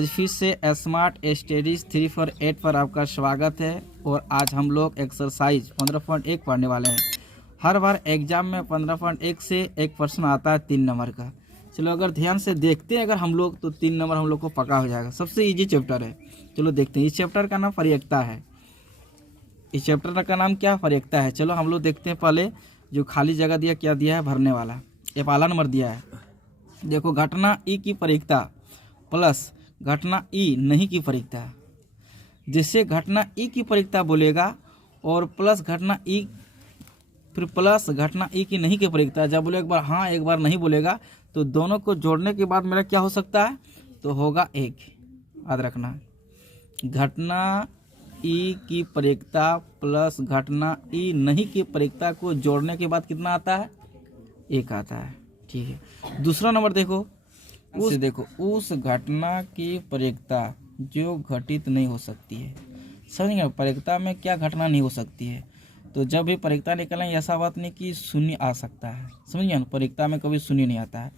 आज फिर से स्मार्ट स्टडीज 348 पर आपका स्वागत है। और आज हम लोग एक्सरसाइज 15.1 पढ़ने वाले हैं। हर बार एग्जाम में 15.1 से एक प्रश्न आता है 3 नंबर का। चलो अगर ध्यान से देखते हैं अगर हम लोग तो 3 नंबर हम लोग को पक्का हो जाएगा। सबसे इजी चैप्टर है। चलो देखते हैं। इस चैप्टर का नाम प्रयोक्ता है। इस चैप्टर का नाम क्या प्रयोक्ता है। चलो हम लोग देखते हैं। पहले जो खाली जगह दिया क्या दिया है, भरने वाला। ये पहला नंबर दिया है। देखो, घटना ई की प्रयोक्ता प्लस घटना ई नहीं की प्रयोक्ता। जिससे घटना ई की प्रयोक्ता बोलेगा और प्लस घटना ई फिर प्लस घटना ई की नहीं की प्रयोक्ता जब बोले एक बार हाँ एक बार नहीं बोलेगा तो दोनों को जोड़ने के बाद मेरा क्या हो सकता है, तो होगा एक। याद रखना, घटना ई की प्रयोक्ता प्लस घटना ई नहीं की प्रयोक्ता को जोड़ने के बाद कितना आता है, एक आता है। ठीक है। दूसरा नंबर देखो, उस घटना की प्रयोक्ता जो घटित नहीं हो सकती है। समझ गए, प्रयोक्ता में क्या घटना नहीं हो सकती है। तो जब भी प्रयोक्ता निकलें ऐसा बात नहीं कि शून्य आ सकता है। समझ गए ना, प्रयोक्ता में कभी शून्य नहीं आता है।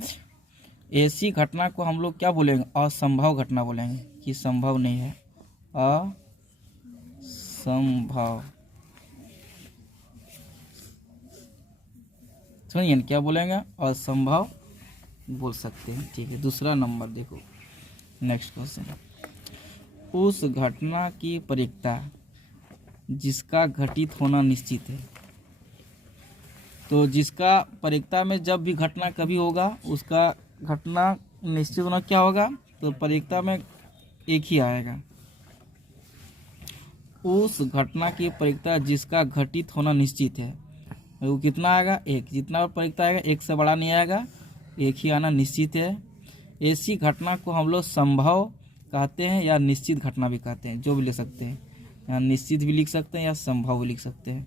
ऐसी घटना को हम लोग क्या बोलेंगे, असंभव घटना बोलेंगे कि संभव नहीं है, असंभव। समझिए क्या बोलेंगे, असंभव बोल सकते हैं। ठीक है। दूसरा नंबर देखो, नेक्स्ट क्वेश्चन। उस घटना की प्रयोक्ता जिसका घटित होना निश्चित है। तो जिसका प्रयोक्ता में जब भी घटना कभी होगा उसका घटना निश्चित होना क्या होगा, तो प्रयोक्ता में एक ही आएगा। उस घटना की प्रयोक्ता जिसका घटित होना निश्चित है वो कितना आएगा, एक। जितना प्रयोक्ता आएगा एक से बड़ा नहीं आएगा, एक ही आना निश्चित है। ऐसी घटना को हम लोग संभव कहते हैं या निश्चित घटना भी कहते हैं, जो भी ले सकते हैं। यहाँ निश्चित भी लिख सकते हैं या संभव भी लिख सकते हैं।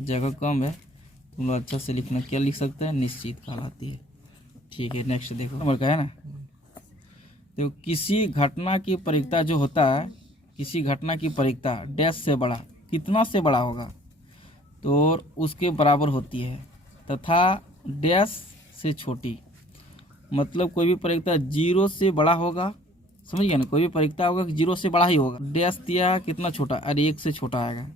जगह कम है, तुम लोग अच्छा से लिखना। क्या लिख सकते हैं, निश्चित कहलाती है। ठीक है। नेक्स्ट देखो, नंबर का है ना। तो किसी घटना की प्रयोक्ता जो होता है, किसी घटना की प्रयोक्ता डैश से बड़ा, कितना से बड़ा होगा, तो उसके बराबर होती है तथा डैश से छोटी। मतलब कोई भी प्रयोक्ता 0 से बड़ा होगा। समझ गया ना, कोई भी प्रयोक्ता होगा कि 0 से बड़ा ही होगा। डैश दिया कितना छोटा, अरे 1 से छोटा आएगा।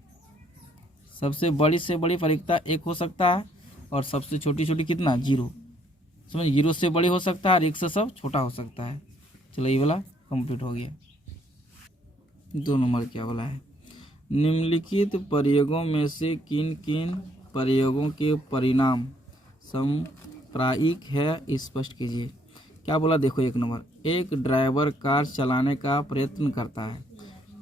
सबसे बड़ी से बड़ी प्रयोक्ता 1 हो सकता है और सबसे छोटी छोटी कितना, 0। समझ, 0 से बड़ी हो सकता है और 1 से सब छोटा हो सकता है। चलो ये वाला कंप्लीट हो गया। 2 नंबर क्या बोला है, निम्नलिखित प्रयोगों में से किन किन प्रयोगों के परिणाम समप्रायिक है, स्पष्ट कीजिए। क्या बोला, देखो 1 नंबर, एक ड्राइवर कार चलाने का प्रयत्न करता है।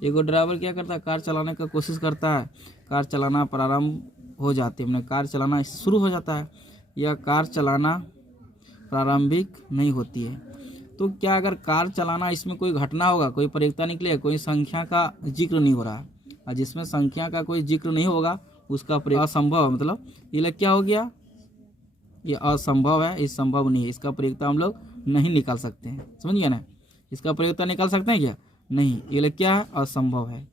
एक ड्राइवर क्या करता है, कार चलाने का कोशिश करता है। कार चलाना प्रारंभ हो जाती है, मैंने कार चलाना शुरू हो जाता है। यह कार चलाना प्रारंभिक नहीं होती है। तो क्या अगर कार चलाना इसमें कोई घटना होगा, कोई प्रयोक्ता निकले, कोई संख्या का जिक्र नहीं हो रहा, और जिसमें संख्या का कोई जिक्र नहीं होगा उसका प्रयोग असंभव है। मतलब ये क्या हो गया, ये असंभव है, ये संभव नहीं है। इसका प्रयोक्ता हम लोग नहीं निकाल सकते हैं। समझ गया ना, इसका प्रयोक्ता निकाल सकते हैं क्या, नहीं। ये क्या है, असंभव है।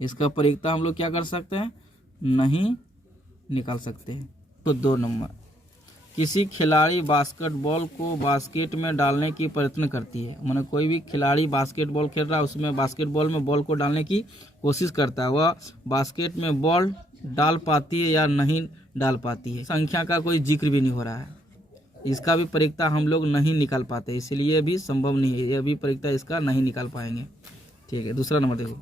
इसका प्रयोक्ता हम लोग क्या कर सकते हैं, नहीं निकाल सकते हैं। तो 2 नंबर, किसी खिलाड़ी बास्केटबॉल को बास्केट में डालने की प्रयत्न करती है। माने कोई भी खिलाड़ी बास्केटबॉल खेल रहा है, उसमें बास्केटबॉल में बॉल को डालने की कोशिश करता है। वह बास्केट में बॉल डाल पाती है या नहीं डाल पाती है। संख्या का कोई जिक्र भी नहीं हो रहा है। इसका भी प्रयोक्ता हम लोग नहीं निकाल पाते, इसलिए भी संभव नहीं है। यह भी प्रयोक्ता इसका नहीं निकाल पाएंगे। ठीक है। दूसरा नंबर देखो,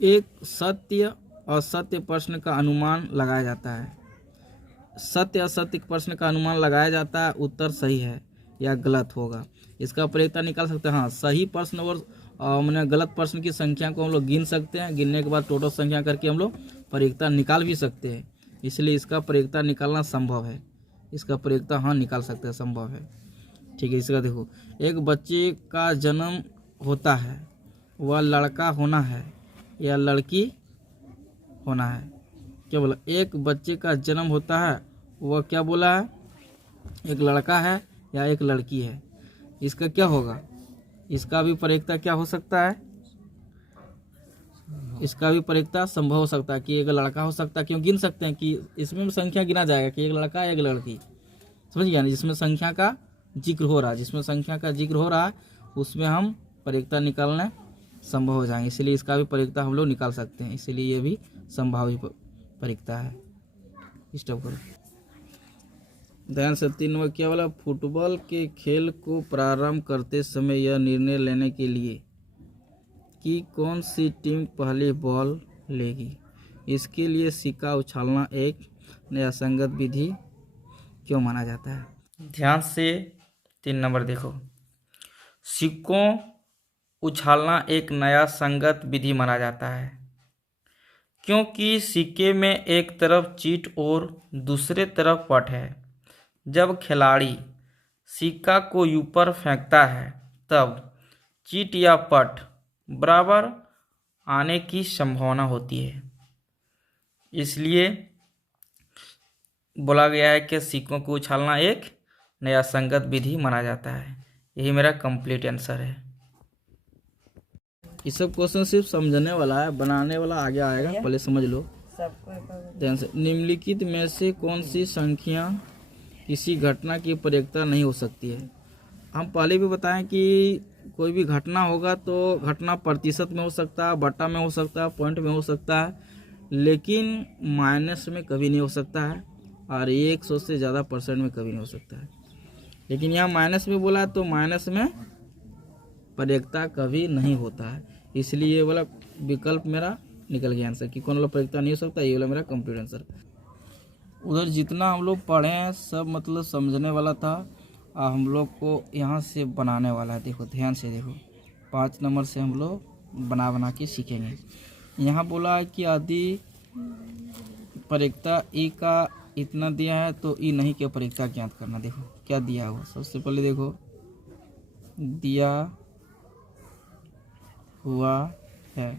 एक सत्य असत्य प्रश्न का अनुमान लगाया जाता है। सत्य असत्य प्रश्न का अनुमान लगाया जाता है, उत्तर सही है या गलत होगा। इसका प्रयोक्ता निकाल सकते हैं। हाँ, सही प्रश्न और मैंने गलत प्रश्न की संख्या को हम लोग गिन सकते हैं। गिनने के बाद टोटल संख्या करके हम लोग प्रयोक्ता निकाल भी सकते हैं। इसलिए इसका प्रयोक्ता निकालना संभव है। इसका प्रयोक्ता हाँ निकाल सकते हैं, संभव है। ठीक है। इसका देखो, एक बच्चे का जन्म होता है, वह लड़का होना है या लड़की होना है। क्या बोला, एक बच्चे का जन्म होता है, वह क्या बोला है, एक लड़का है या एक लड़की है। इसका क्या होगा, इसका भी प्रयोक्ता क्या हो सकता है, इसका भी प्रयोक्ता संभव हो सकता है कि एक लड़का हो सकता है। क्यों गिन सकते हैं कि इसमें संख्या गिना जाएगा कि एक लड़का एक लड़की। समझ गया ना, जिसमें संख्या का जिक्र हो रहा है, जिसमें संख्या का जिक्र हो रहा है उसमें हम परिकता निकालना संभव हो जाएंगे, इसलिए इसका भी परिकता हम लोग निकाल सकते हैं, इसलिए ये भी संभावित परिकता है। स्टॉप करो। ध्यान से 3 नंबर क्या बोला, फुटबॉल के खेल को प्रारंभ करते समय यह निर्णय लेने के लिए कि कौन सी टीम पहली बॉल लेगी, इसके लिए सिक्का उछालना एक नया संगत विधि क्यों माना जाता है। ध्यान से 3 नंबर देखो, सिक्कों उछालना एक नया संगत विधि माना जाता है क्योंकि सिक्के में एक तरफ चीट और दूसरे तरफ पट है। जब खिलाड़ी सिक्का को ऊपर फेंकता है तब चीट या पट बराबर आने की संभावना होती है, इसलिए बोला गया है कि सिक्कों को उछालना एक नया संगत विधि माना जाता है। यही मेरा कंप्लीट आंसर है। ये सब क्वेश्चन सिर्फ समझने वाला है, बनाने वाला आगे आएगा, पहले समझ लो ध्यान से। निम्नलिखित में से कौन सी संख्या किसी घटना की परिकता नहीं हो सकती है। हम पहले भी बताएं कि कोई भी घटना होगा तो घटना प्रतिशत में हो सकता है, बट्टा में हो सकता है, पॉइंट में हो सकता है, लेकिन माइनस में कभी नहीं हो सकता है और 100 से ज़्यादा % में कभी नहीं हो सकता है। लेकिन यहाँ माइनस में बोला तो माइनस में परिकता कभी नहीं होता है, इसलिए ये वाला विकल्प मेरा निकल गया आंसर कि कौन वाला परिकता नहीं हो सकता, ये वाला मेरा कंप्लीट आंसर। उधर जितना हम लोग पढ़े हैं सब मतलब समझने वाला था और हम लोग को यहाँ से बनाने वाला है। देखो ध्यान से देखो, 5 नंबर से हम लोग बना के सीखेंगे। यहाँ बोला है कि आदि परिकता ई का इतना दिया है तो ई नहीं के परिकता ज्ञात करना। देखो क्या दिया हुआ, सबसे पहले देखो दिया हुआ है,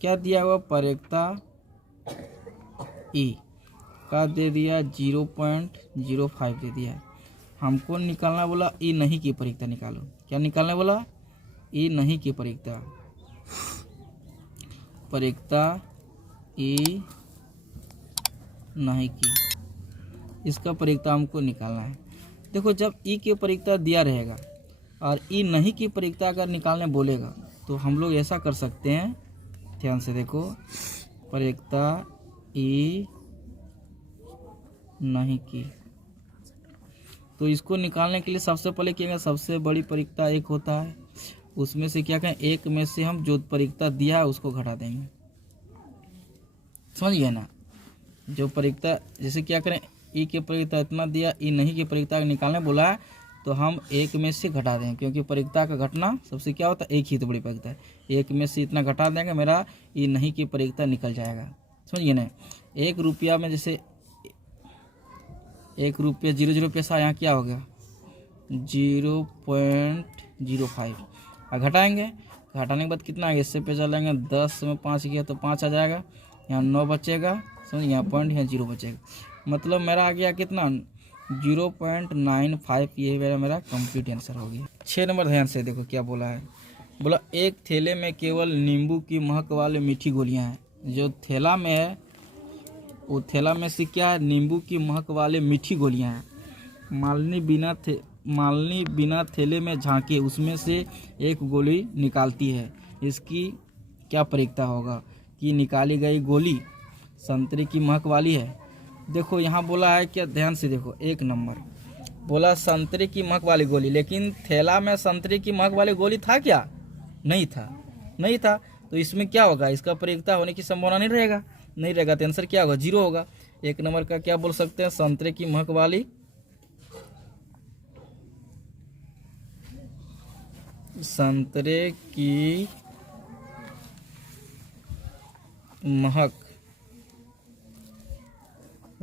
क्या दिया हुआ, परिकता ई का दे दिया 0.05 दे दिया। हमको निकालना बोला ई नहीं की परिकता निकालो। क्या निकालने बोला, ई नहीं की परिकता, परिकता ई नहीं की, इसका परिकता हमको निकालना है। देखो जब ई की परिकता दिया रहेगा और ई नहीं की परिकता अगर निकालने बोलेगा तो हम लोग ऐसा कर सकते हैं, ध्यान से देखो, परिकता ई नहीं की, तो इसको निकालने के लिए सबसे पहले क्या, सबसे बड़ी परिकता 1 होता है, उसमें से क्या कहें 1 में से हम जो परिकता दिया है उसको घटा देंगे। समझ गए ना, जो परिकता जैसे क्या करें, ई के परिकता इतना दिया, ई नहीं की परिकता निकालने बोला है तो हम 1 में से घटा देंगे, क्योंकि परिकता का घटना सबसे क्या होता है, 1 ही तो बड़ी परिकता है। 1 में से इतना घटा देंगे, मेरा ई नहीं की परिकता निकल जाएगा। समझिए ना, 1 रुपया में जैसे 1 रुपया 0 पैसा, यहाँ क्या हो गया 0.05 और घटाएंगे, घटाने के बाद कितना आएगा, इससे पे चलेंगे 10 में 5 गया तो 5 आ जाएगा, यहाँ 9 बचेगा, समझिए, यहाँ पॉइंट, यहाँ 0 बचेगा, मतलब मेरा आ गया कितना 0.95। ये मेरा कंप्लीट आंसर हो गया। 6 नंबर ध्यान से देखो क्या बोला है, बोला एक थैले में केवल नींबू की महक वाले मीठी गोलियां हैं। जो थैला में है वो थैला में से क्या है, नींबू की महक वाले मीठी गोलियां हैं। मालिनी बिना थैले में झांके उसमें से एक गोली निकालती है, इसकी क्या परिकता होगा कि निकाली गई गोली संतरे की महक वाली है। देखो यहाँ बोला है क्या, ध्यान से देखो, 1 नंबर बोला संतरे की महक वाली गोली, लेकिन थैला में संतरे की महक वाली गोली था क्या, नहीं था, तो इसमें क्या होगा, इसका परिकता होने की संभावना नहीं रहेगा, तो आंसर क्या होगा 0 होगा। 1 नंबर का क्या बोल सकते हैं, संतरे की महक वाली, संतरे की महक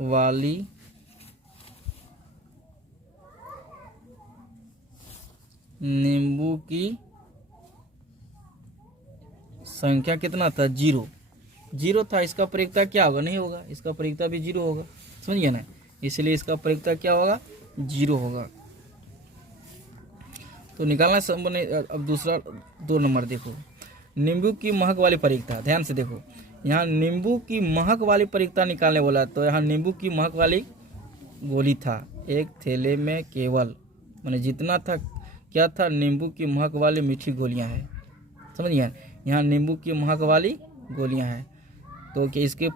वाली नींबू की संख्या कितना था, 0 था, इसका परिकता क्या होगा, नहीं होगा, इसका परिकता भी 0 होगा। समझ गया ना, इसलिए इसका परिकता क्या होगा 0 होगा, तो निकालना संभव नहीं। अब दूसरा 2 नंबर देखो, नींबू की महक वाली परिकता, ध्यान से देखो, यहाँ नींबू की महक वाली परिकता निकालने बोला, तो यहाँ नींबू की महक वाली गोली था, एक थैले में केवल मैंने जितना था क्या था, नींबू की महक वाली मीठी गोलियां हैं, समझ गए। यहाँ नींबू की महक वाली गोलियां हैं, तो कि इसकी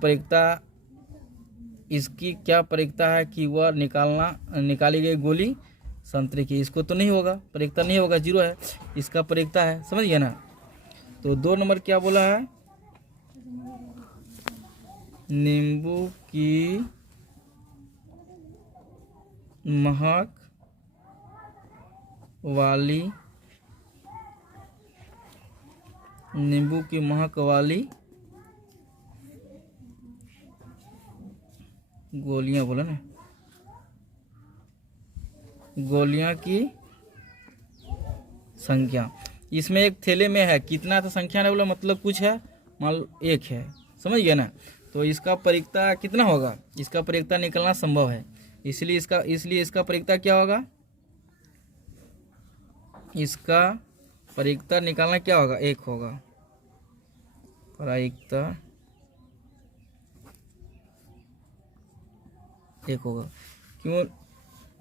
क्या प्रयोक्ता है कि वह निकाली गई गोली संतरे की। इसको तो नहीं होगा, प्रयोक्ता नहीं होगा, जीरो है, इसका प्रयोक्ता है, समझ गए ना। तो 2 नंबर क्या बोला है, नींबू की महक वाली गोलियां बोला ना, गोलियां की संख्या। इसमें एक थैले में है, कितना था संख्या ने बोला, मतलब कुछ है, मान लो 1 है, समझ गए ना। तो इसका प्रयोक्ता कितना होगा, इसका प्रयोक्ता निकलना संभव है, इसलिए इसका प्रयोक्ता क्या होगा, इसका प्रयोक्ता निकालना क्या होगा, 1 होगा, प्रयोक्ता 1 होगा। क्यों,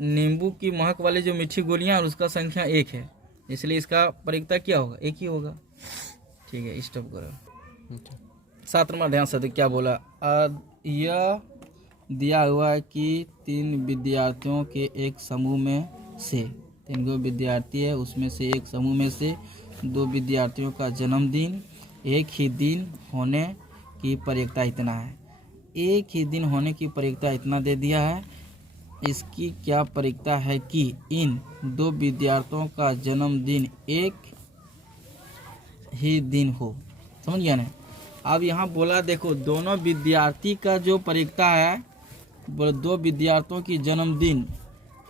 नींबू की महक वाली जो मीठी गोलियां और उसका संख्या 1 है, इसलिए इसका प्रयोक्ता क्या होगा, 1 ही होगा। ठीक है, स्टॉप करो। 7 नंबर ध्यान से क्या बोला, यह दिया हुआ है कि 3 विद्यार्थियों के एक समूह में से 3 विद्यार्थी है, उसमें से एक समूह में से 2 विद्यार्थियों का जन्मदिन एक ही दिन होने की प्रयोक्ता इतना है। एक ही दिन होने की प्रयोक्ता इतना दे दिया है, इसकी क्या प्रयोक्ता है कि इन 2 विद्यार्थियों का जन्मदिन एक ही दिन हो, समझ गया ना। अब यहाँ बोला देखो, दोनों विद्यार्थी का जो प्रयोक्ता है, 2 विद्यार्थियों की जन्मदिन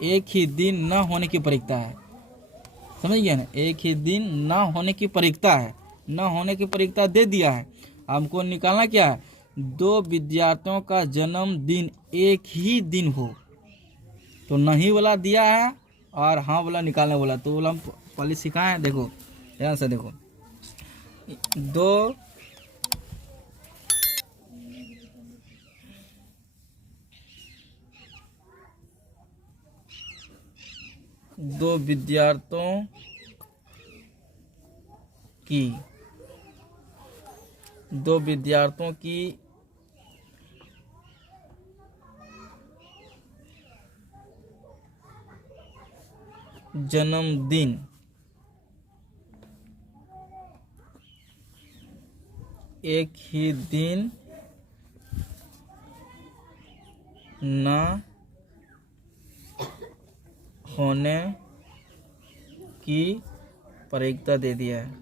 एक ही दिन न होने की प्रयोक्ता है, समझ गया ना। एक ही दिन न होने की प्रयोक्ता है, न होने की प्रयोक्ता दे दिया है। हमको निकालना क्या है, 2 विद्यार्थियों का जन्मदिन एक ही दिन हो। तो नहीं वाला दिया है और हाँ वाला निकालने वाला, तो बोला हम पहले सिखाए, देखो ध्यान से देखो, 2 विद्यार्थियों की जन्मदिन एक ही दिन न होने की प्रयोक्ता दे दिया है।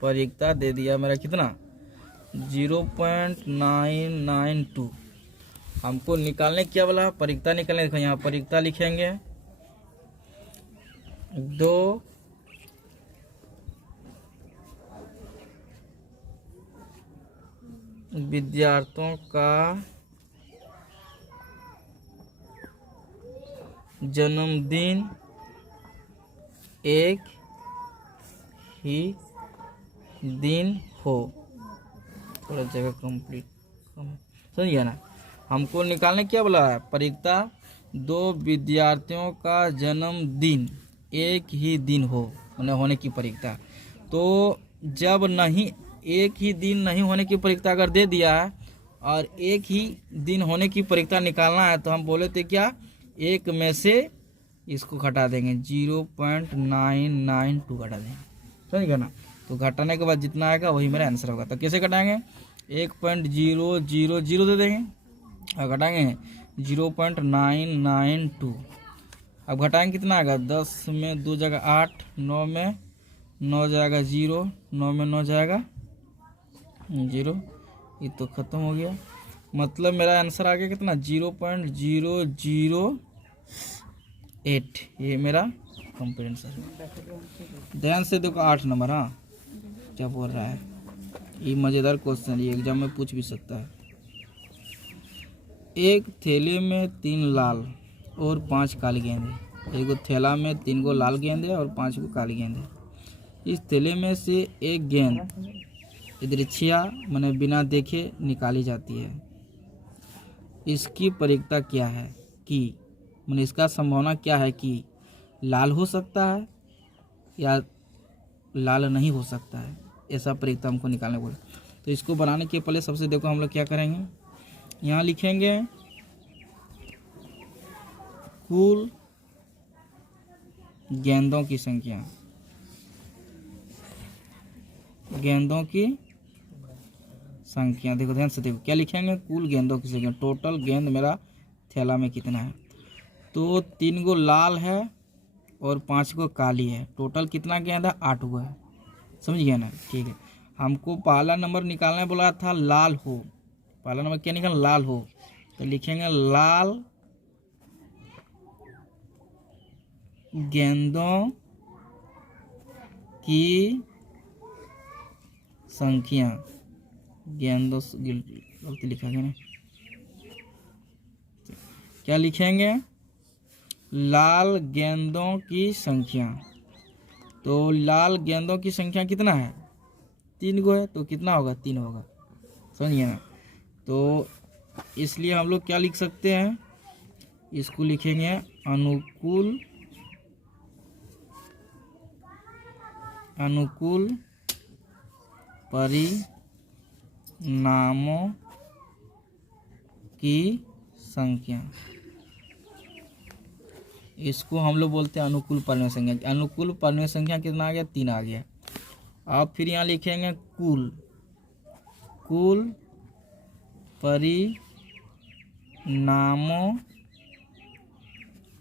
प्रयोक्ता दे दिया मेरा कितना, 0.992। हमको निकालने क्या बोला, प्रयोक्ता निकालने। देखो यहाँ प्रयोक्ता लिखेंगे, 2 विद्यार्थियों का जन्मदिन एक ही दिन हो, थोड़ा जगह कंप्लीट समझ गया ना। हमको निकालने क्या बोला है, प्रयोक्ता 2 विद्यार्थियों का जन्मदिन एक ही दिन हो, मतलब होने की प्रयोक्ता। तो जब नहीं, एक ही दिन नहीं होने की प्रयोक्ता अगर दे दिया है और एक ही दिन होने की प्रयोक्ता निकालना है, तो हम बोले थे क्या, 1 में से इसको घटा देंगे, 0.992 घटा देंगे, समझ गया ना। तो घटाने के बाद जितना आएगा वही मेरा आंसर होगा। तो कैसे घटाएंगे, 1.000 दे देंगे और घटाएंगे 0.992। अब घटाएंगे कितना आएगा, 10 में 2 जाएगा 8, 9 में 9 जाएगा 0, 9 में 9 जाएगा 0, ये तो खत्म हो गया। मतलब मेरा आंसर आ गया कितना, 0.008। ये मेरा कंप्लीट आंसर। ध्यान से देखो 8 नंबर, हाँ क्या बोल रहा है, ये मज़ेदार क्वेश्चन, ये एग्जाम में पूछ भी सकता है। एक थैले में 3 लाल और 5 काली गेंदे। एक थैला में 3 गो लाल गेंदे और 5 गो काली गेंदे। इस थैले में से एक गेंद इधरिछिया मैंने बिना देखे निकाली जाती है। इसकी प्रयोक्ता क्या है कि मैंने इसका संभावना क्या है कि लाल हो सकता है या लाल नहीं हो सकता है, ऐसा परिक्ता हमको निकालने बोला। तो इसको बनाने के पहले सबसे देखो हम लोग क्या करेंगे, यहाँ लिखेंगे कुल गेंदों की संख्या, गेंदों की संख्या। देखो ध्यान से देखो क्या लिखेंगे, कुल गेंदों की संख्या, टोटल गेंद मेरा थैला में कितना है। तो 3 गो लाल है और 5 गो काली है, टोटल कितना गेंद है, 8 गो है। समझ गया ना, ठीक है। हमको पहला नंबर निकालने बोला था लाल हो, पहला नंबर क्या निकाल, लाल हो। तो लिखेंगे लाल गेंदों की संख्या, गेंदों गलती लिखा गया ना, क्या लिखेंगे, लाल गेंदों की संख्या। तो लाल गेंदों की संख्या कितना है, 3 गो है, तो कितना होगा, 3 होगा। समझिए ना। तो इसलिए हम लोग क्या लिख सकते हैं, इसको लिखेंगे अनुकूल परिणामों की संख्या। इसको हम लोग बोलते हैं अनुकूल परिणाम संख्या। अनुकूल परिणाम संख्या कितना आ गया, 3 आ गया। अब फिर यहाँ लिखेंगे कुल परिणामों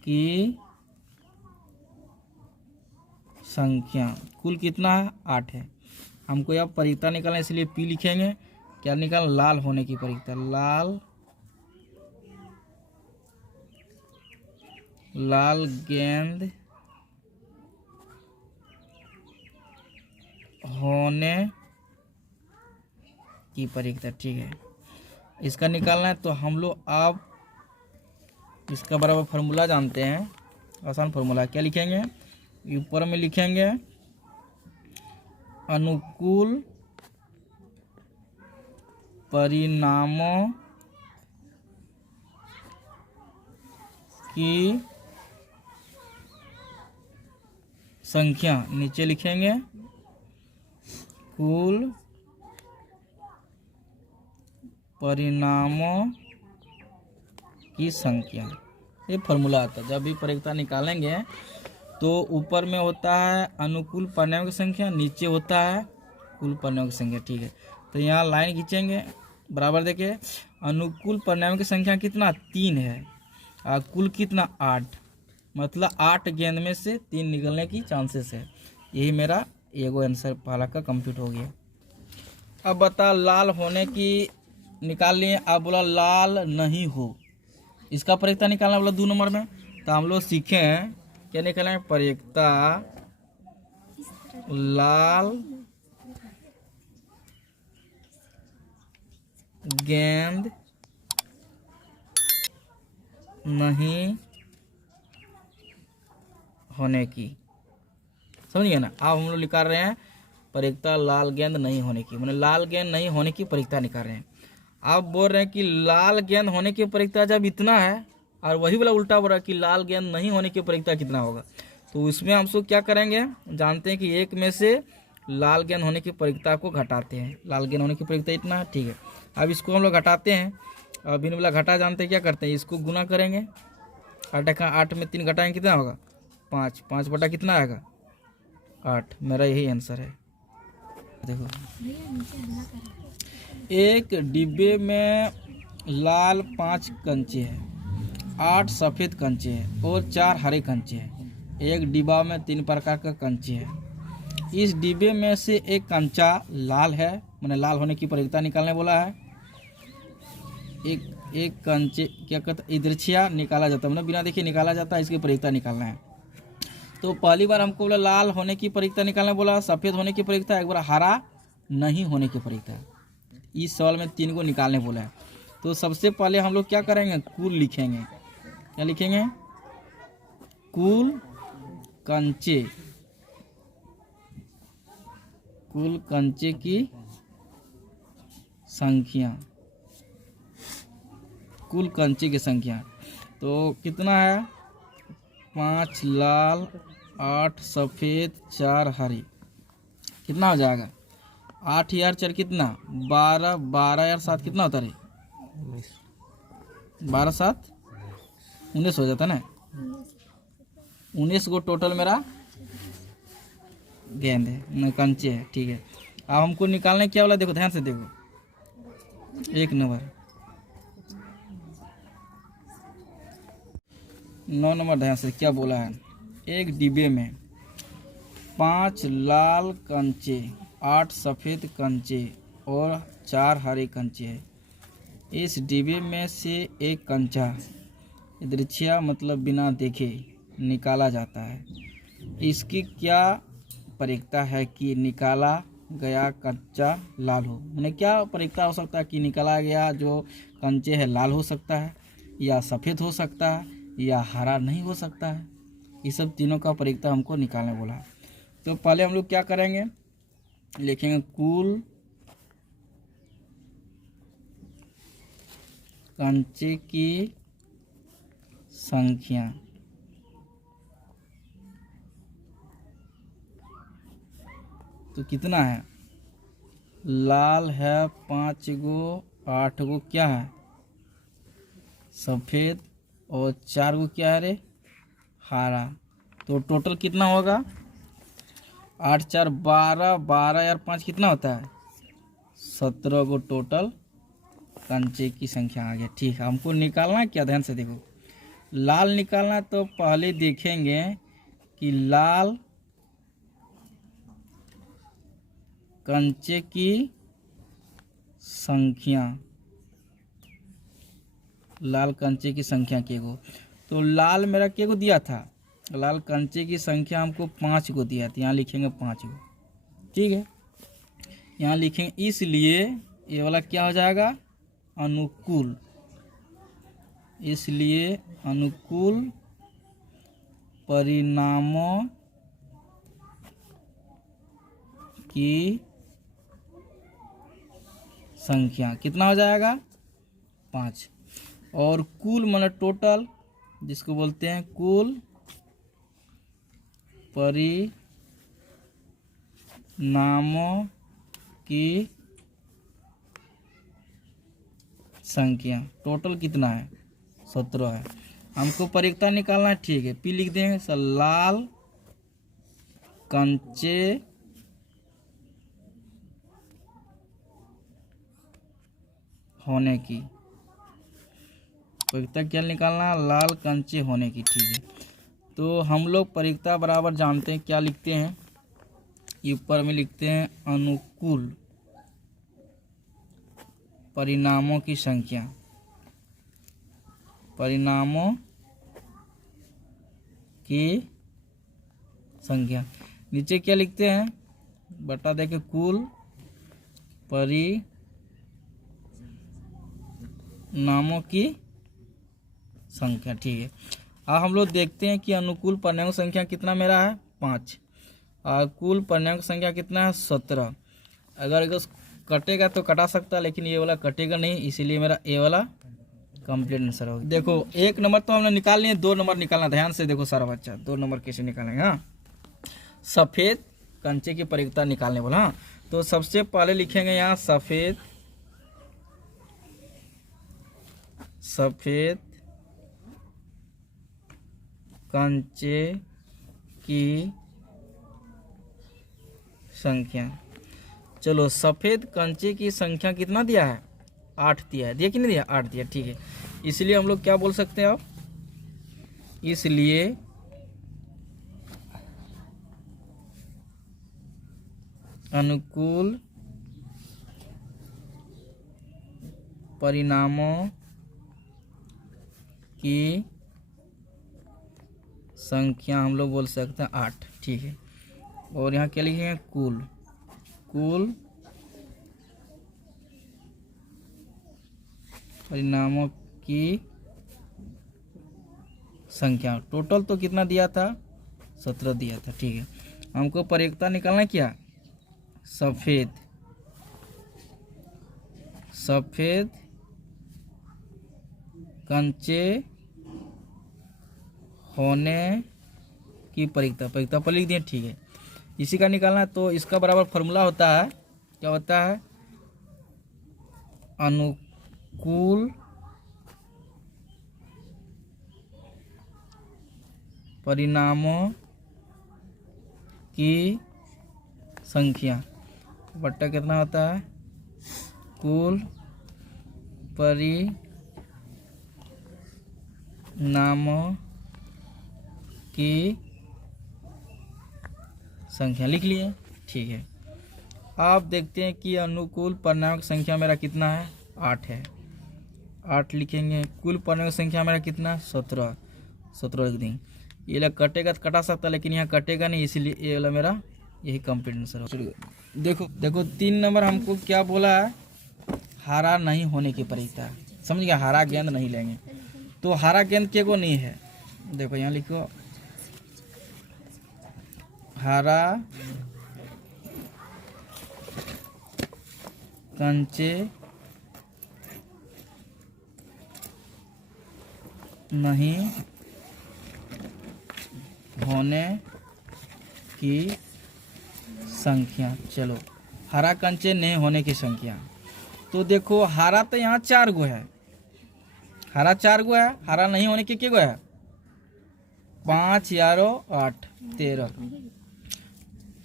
की संख्या। कुल कितना है, 8 है। हमको यह परिक्ता निकालना, इसलिए पी लिखेंगे। क्या निकाल, लाल होने की परिक्ता, लाल गेंद होने की परिक्ता, ठीक है। इसका निकालना है। तो हम लोग अब इसका बराबर फार्मूला जानते हैं, आसान फार्मूला। क्या लिखेंगे, ऊपर में लिखेंगे अनुकूल परिणामों की संख्या, नीचे लिखेंगे कुल परिणामों की संख्या। ये फॉर्मूला आता है। जब भी परिक्ता निकालेंगे तो ऊपर में होता है अनुकूल परिणामों की संख्या, नीचे होता है कुल परिणामों की संख्या, ठीक है। तो यहाँ लाइन खींचेंगे, बराबर देखिए, अनुकूल परिणामों की संख्या कितना, 3 है, और कुल कितना, 8, मतलब 8 गेंद में से 3 निकलने की चांसेस है। यही मेरा एगो आंसर पहला का कंप्लीट हो गया। अब बता, लाल होने की निकाल लिए। अब बोला लाल नहीं हो, इसका परिक्ता निकालना बोला 2 नंबर में। तो हम लोग सीखे हैं क्या निकालें, परिक्ता लाल गेंद नहीं होने की। समझ गए ना। अब हम लोग निकाल रहे हैं परिक्ता लाल गेंद नहीं होने की, मैंने लाल गेंद नहीं होने की परिक्ता निकाल रहे हैं। आप बोल रहे हैं कि लाल गेंद होने की परिक्ता जब इतना है, और वही वाला उल्टा बोल रहा है कि लाल गेंद नहीं होने की परिक्ता कितना होगा। तो इसमें हम सब क्या करेंगे, जानते हैं कि एक में से लाल गेंद होने की परिक्ता को घटाते हैं। लाल गेंद होने की परिक्ता इतना है, ठीक है। अब इसको हम लोग घटाते हैं। अब इन वाला घटा जानते हैं, क्या करते हैं, इसको गुना करेंगे। 8 में 3 घटाएंगे कितना होगा, 5, 5 बटा कितना आएगा, 8। मेरा यही आंसर है। देखो, एक डिब्बे में लाल 5 कंचे हैं, 8 सफ़ेद कंचे हैं और 4 हरे कंचे हैं। एक डिब्बा में 3 प्रकार का कंचे हैं। इस डिब्बे में से एक कंचा लाल है, मैंने लाल होने की परिक्ता निकालने बोला है। एक कंचे क्या कहते, इधरछिया निकाला जाता है, मैंने बिना देखे निकाला जाता है, इसकी परिक्ता निकालना है। तो पहली बार हमको बोला लाल होने की परिक्ता निकालने बोला, सफ़ेद होने की परिक्ता, एक बार हरा नहीं होने की परिक्ता। इस सवाल में 3 को निकालने बोला है। तो सबसे पहले हम लोग क्या करेंगे, कुल लिखेंगे। क्या लिखेंगे, कुल कंचे, कुल कंचे की संख्या, कुल कंचे की संख्या। तो कितना है, 5 लाल 8 सफ़ेद 4 हरी, कितना हो जाएगा? 8 यार 4 कितना? 12, 12 यार 7 कितना होता है? 12 7 19 हो जाता ना। 19 को टोटल मेरा गेंद है, न कंचे है। ठीक है, अब हमको निकालने क्या वाला, देखो ध्यान से देखो। 1 नंबर 9 नंबर, ध्यान से क्या बोला है। एक डिब्बे में 5 लाल कंचे 8 सफ़ेद कंचे और 4 हरे कंचे है। इस डिब्बे में से एक कंचा दृच्छया मतलब बिना देखे निकाला जाता है। इसकी क्या प्रक्रिया है कि निकाला गया कंचा लाल हो? मैंने क्या प्रक्रिया हो सकता है कि निकाला गया जो कंचे है लाल हो सकता है, या सफ़ेद हो सकता है, या हरा नहीं हो सकता है। ये सब तीनों का प्रक्रिया हमको निकालने बोला है। तो पहले हम लोग क्या करेंगे, लिखेंगे कुल कंचे की संख्या। तो कितना है? लाल है 5 गो, 8 गो क्या है सफ़ेद, और 4 गो क्या है रे हरा। तो टोटल कितना होगा? 8 4 12, 12 यार 5 कितना होता है? 17 गो टोटल कंचे की संख्या आ गया। ठीक है, हमको निकालना है क्या, ध्यान से देखो। लाल निकालना, तो पहले देखेंगे कि लाल कंचे की संख्या, लाल कंचे की संख्या के गो। तो लाल मेरा के गो दिया था, लाल कंचे की संख्या हमको 5 गो दिया था। यहाँ लिखेंगे 5 गो। ठीक है, यहाँ लिखेंगे, इसलिए ये वाला क्या हो जाएगा? अनुकूल। इसलिए अनुकूल परिणामों की संख्या कितना हो जाएगा? 5। और कुल मतलब टोटल, जिसको बोलते हैं कुल परिणामों की संख्या टोटल कितना है? 17 है। हमको प्रक्रिया निकालना है। ठीक है, पी लिख देंगे सर। लाल कंचे होने की प्रक्रिया क्या निकालना? लाल कंचे होने की। ठीक है, तो हम लोग प्रक्रिया बराबर जानते हैं, क्या लिखते हैं, ऊपर में लिखते हैं अनुकूल परिणामों की संख्या, परिणामों की संख्या। नीचे क्या लिखते हैं? बटा देके कुल परिणामों की संख्या। ठीक है, अब हम लोग देखते हैं कि अनुकूल परिणामों की संख्या कितना मेरा है? 5। और कुल परिणामों की संख्या कितना है? 17। अगर कटेगा तो कटा सकता है, लेकिन ये वाला कटेगा नहीं, इसीलिए मेरा ए वाला कंप्लीट आंसर होगा। देखो 1 नंबर तो हमने निकाल लिए, 2 नंबर निकालना। ध्यान से देखो सारा बच्चा, 2 नंबर कैसे निकालेंगे। हाँ, सफ़ेद कंचे की प्रक्रिया निकालने बोला। हाँ, तो सबसे पहले लिखेंगे यहाँ सफ़ेद कंचे की संख्या। चलो, सफ़ेद कंचे की संख्या कितना दिया है? 8 दिया है। दिया कि नहीं दिया? 8 दिया। ठीक है, इसलिए हम लोग क्या बोल सकते हैं अब? इसलिए अनुकूल परिणामों की संख्या हम लोग बोल सकते हैं 8। ठीक है, और यहाँ क्या लिखेंगे? कुल परिणामों की संख्या। टोटल तो कितना दिया था? 17 दिया था। ठीक है, हमको प्रक्रिया निकालना है क्या? सफ़ेद कंचे होने की परिकता, परिकता पर लिख दिए, ठीक है। इसी का निकालना है, तो इसका बराबर फॉर्मूला होता है, क्या होता है, अनुकूल परिणामों की संख्या बट्टा कितना होता है, कुल परिणामों की संख्या, लिख लिए, ठीक है। आप देखते हैं कि अनुकूल परिणामों की संख्या मेरा कितना है, 8 है, 8 लिखेंगे। कुल परिणामों की संख्या मेरा कितना है, 17, 17 लिख देंगे। ये वाला कटेगा तो कटा सकता है, लेकिन यहाँ कटेगा नहीं, इसीलिए ये वाला मेरा यही कंप्लीट आंसर हो। देखो देखो 3 नंबर हमको क्या बोला है, हरा नहीं होने की परिकता, समझ गया, हरा गेंद नहीं लेंगे, तो हरा गेंद के को नहीं है, देखो यहाँ लिखो, हरा कंचे नहीं होने की संख्या। चलो हरा कंचे नहीं होने की संख्या, तो देखो हरा तो यहाँ 4 गो है, हरा 4 गो है, हरा नहीं होने की गो है, 5 यारो 8 13,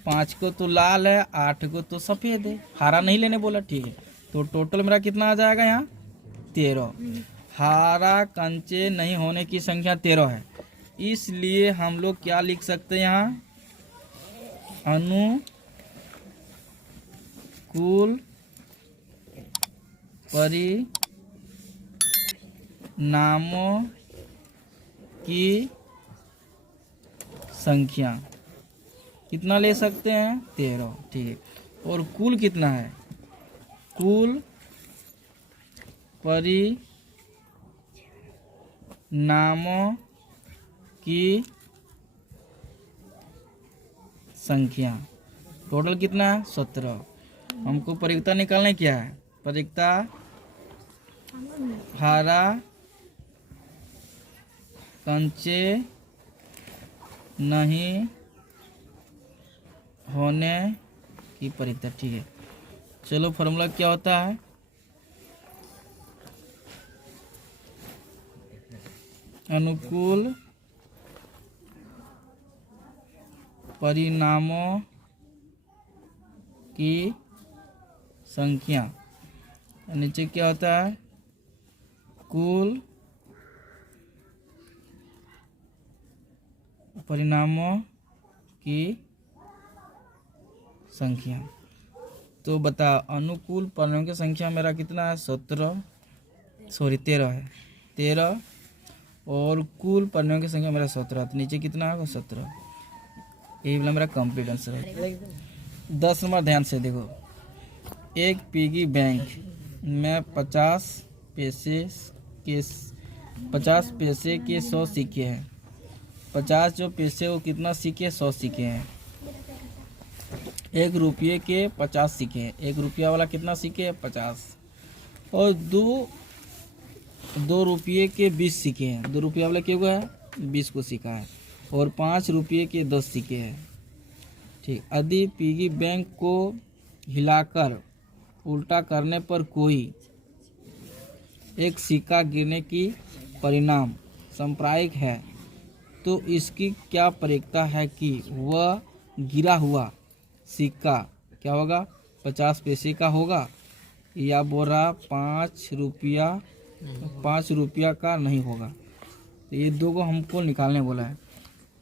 5 को तो लाल है, 8 को तो सफ़ेद है, हरा नहीं लेने बोला, ठीक है। तो टोटल मेरा कितना आ जाएगा यहाँ, 13। हरा कंचे नहीं होने की संख्या 13 है, इसलिए हम लोग क्या लिख सकते हैं यहाँ, अनुकूल परिणामों की संख्या कितना ले सकते हैं, 13, ठीक है। और कुल कितना है, कुल परिणामों की संख्या टोटल कितना है, 17। हमको परिकता निकालने क्या है, परिकता हरा कंचे नहीं होने की परिकता, ठीक है। चलो फॉर्मूला क्या होता है, अनुकूल परिणामों की संख्या, नीचे क्या होता है, कुल परिणामों की संख्या। तो बता, अनुकूल परिणामों की संख्या मेरा कितना है, 13 है, 13, और कुल परिणामों की संख्या मेरा 17, तो नीचे कितना है, 17। यही वाला मेरा कंप्लीट आंसर है। 10 नंबर ध्यान से देखो, एक पिगी बैंक में 50 पैसे के 100 सिक्के हैं, 50 जो पैसे वो कितना सिक्के, 100 सिक्के हैं। 1 रुपये के 50 सिक्के हैं, 1 रुपया वाला कितना सिक्के है, 50, और 2 रुपये के 20 सिक्के हैं, 2 रुपया वाला क्या हुआ है, 20 को सिक्का है, और 5 रुपये के 10 सिक्के हैं, ठीक। यदि पिगी बैंक को हिलाकर उल्टा करने पर कोई एक सिक्का गिरने की परिणाम सांप्रायिक है, तो इसकी क्या परिकता है कि वह गिरा हुआ सिक्का क्या होगा, 50 पैसे का होगा, या बोरा 5 रुपया का नहीं होगा। तो ये 2 को हमको निकालने बोला है।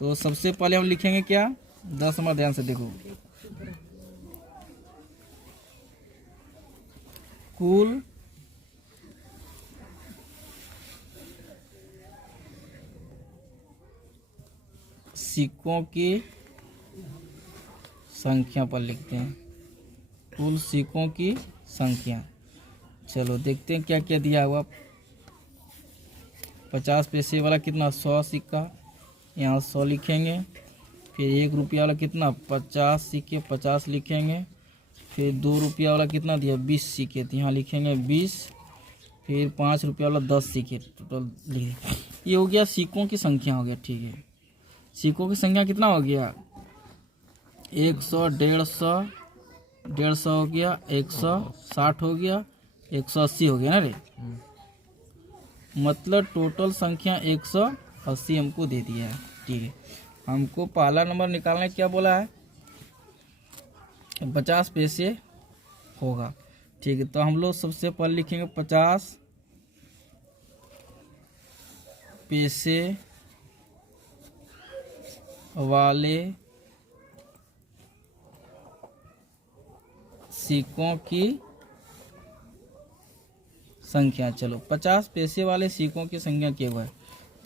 तो सबसे पहले हम लिखेंगे क्या, 10 नंबर ध्यान से देखो, कुल सिक्कों की संख्या पर लिखते हैं, कुल सिक्कों की संख्या। चलो देखते हैं क्या क्या दिया हुआ। 50 पैसे वाला कितना, 100 सिक्का, यहाँ 100 लिखेंगे। फिर 1 रुपया वाला कितना, 50 सिक्के, 50 लिखेंगे। फिर 2 रुपया वाला कितना दिया, 20 सिक्के, तो यहाँ लिखेंगे 20। फिर 5 रुपया वाला 10 सिक्के, टोटल लिखे। ये हो गया सिक्कों की संख्या हो गया। ठीक है, सिक्कों की संख्या कितना हो गया? 100, 150, 150 हो गया, 160 हो गया, 180 हो गया ना रे। मतलब टोटल संख्या 180 हमको दे दिया है। ठीक है, हमको पहला नंबर निकालना है, क्या बोला है? 50 पैसे होगा। ठीक है, तो हम लोग सबसे पहले लिखेंगे 50 पैसे वाले सिक्कों की संख्या। चलो 50 पैसे वाले सिक्कों की संख्या क्या हुआ है?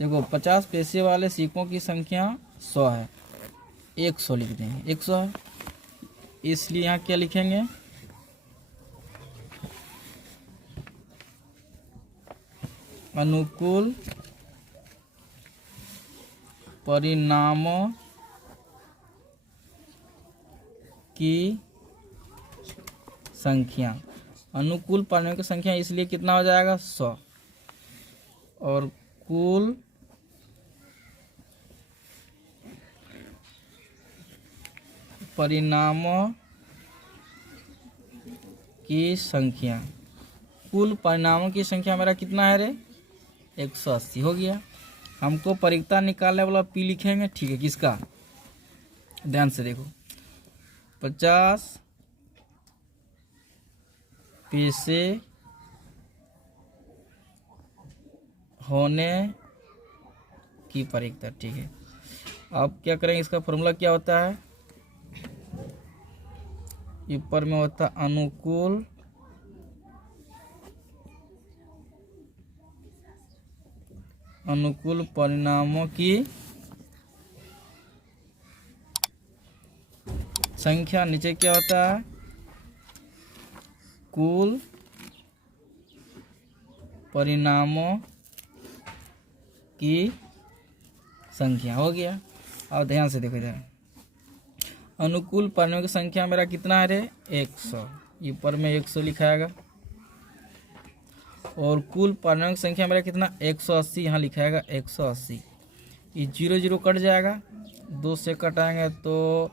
देखो 50 पैसे वाले सिक्कों की संख्या 100 है, 100 लिख देंगे, 100 है, इसलिए यहाँ क्या लिखेंगे? अनुकूल परिणामों की संख्या। अनुकूल परिणामों की संख्या इसलिए कितना हो जाएगा? 100। और कुल परिणामों की संख्या, कुल परिणामों की संख्या मेरा कितना है रे? 180 हो गया। हमको परिक्ता निकालने वाला पी लिखेंगे। ठीक है, किसका? ध्यान से देखो, 50 पैसे होने की परिक्ता। ठीक है, अब क्या करेंगे? इसका फॉर्मूला क्या होता है? ऊपर में होता है अनुकूल परिणामों की संख्या, नीचे क्या होता है? कुल परिणामों की संख्या हो गया। अब ध्यान से देखो इधर, अनुकूल परिणामों की संख्या मेरा कितना है रे? 100, ऊपर में 100 लिखाएगा। और कुल परिणामों की संख्या मेरा कितना? 180, यहाँ लिखाएगा 180। ये 0 0 कट जाएगा, 2 से कटाएंगे तो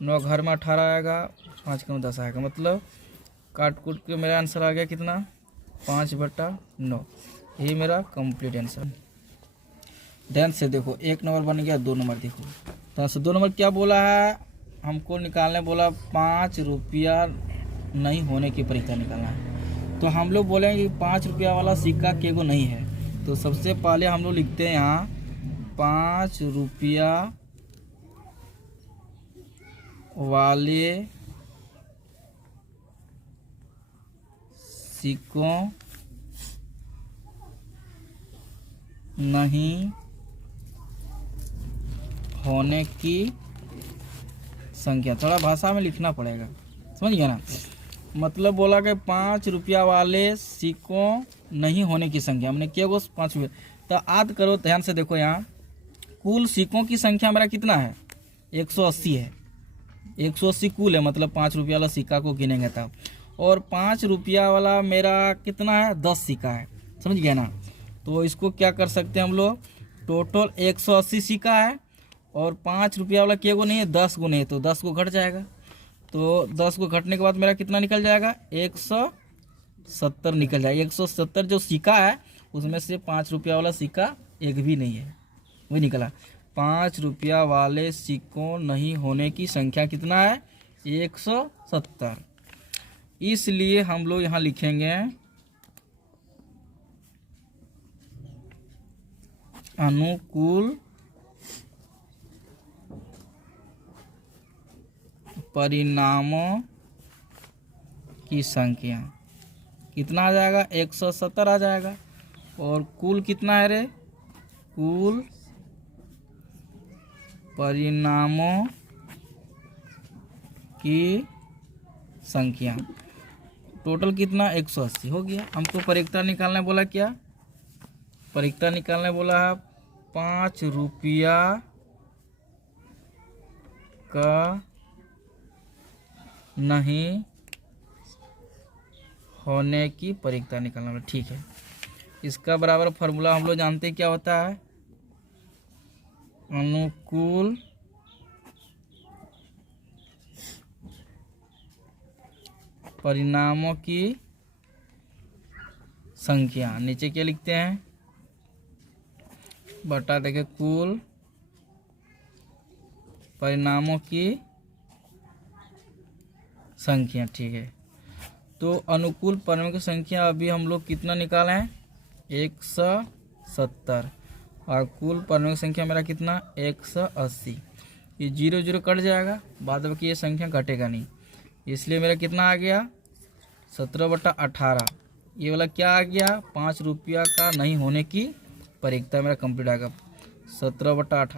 9 घर में 18 आएगा, 5 के 10 आएगा। मतलब काट कूट के मेरा आंसर आ गया कितना? 5/9। यही मेरा कंप्लीट आंसर। ध्यान से देखो, 1 नंबर बन गया, 2 नंबर देखो। तो 2 नंबर क्या बोला है? हमको निकालने बोला 5 रुपया नहीं होने की परिक्ता निकालना है। तो हम लोग बोलेंगे कि 5 रुपया वाला सिक्का केगो नहीं है। तो सबसे पहले हम लोग लिखते हैं यहाँ 5 रुपया वाले सिक्कों नहीं होने की संख्या। थोड़ा भाषा में लिखना पड़ेगा, समझ गया ना? मतलब बोला कि 5 रुपया वाले सिक्कों नहीं होने की संख्या। हमने क्या वो 5 रुपये, तो याद करो, ध्यान से देखो, यहाँ कुल सिक्कों की संख्या मेरा कितना है? 180 है। 180 कुल है, मतलब 5 रुपया वाला सिक्का को गिनेंगे तब। और 5 रुपया वाला मेरा कितना है? 10 सिक्का है, समझ गया ना? तो इसको क्या कर सकते हैं हम लोग? टोटल 180 सिक्का है और 5 रुपया वाला क्या गो नहीं है? 10 गो नहीं है, तो 10 को घट जाएगा। तो 10 को घटने के बाद मेरा कितना निकल जाएगा? 170 निकल जाएगा। 170 जो सिक्का है उसमें से 5 रुपया वाला सिक्का एक भी नहीं है, वही निकला। 5 रुपया वाले सिक्कों नहीं होने की संख्या कितना है? 170। इसलिए हम लोग यहाँ लिखेंगे अनुकूल परिणामों की संख्या कितना आ जाएगा? 170 आ जाएगा। और कुल कितना है रे? कुल परिणामों की संख्या टोटल कितना? 180 हो गया। हमको परिक्ता निकालने बोला, क्या परिक्ता निकालने बोला है? 5 रुपया का नहीं होने की परिक्ता निकालना। ठीक है, इसका बराबर फार्मूला हम लोग जानते हैं क्या होता है? अनुकूल परिणामों की संख्या, नीचे क्या लिखते हैं, बटा देखिए कुल परिणामों की संख्या। ठीक है, तो अनुकूल परिणामों की संख्या अभी हम लोग कितना निकाले हैं, 170, और कुल परिणामों की संख्या मेरा कितना, 180। ये 0 0 कट जाएगा, बाद बाकी ये संख्या घटेगा नहीं, इसलिए मेरा कितना आ गया, 17/18। ये वाला क्या आ गया, 5 रुपया का नहीं होने की परिकता मेरा कंप्लीट आ गया, 17/18।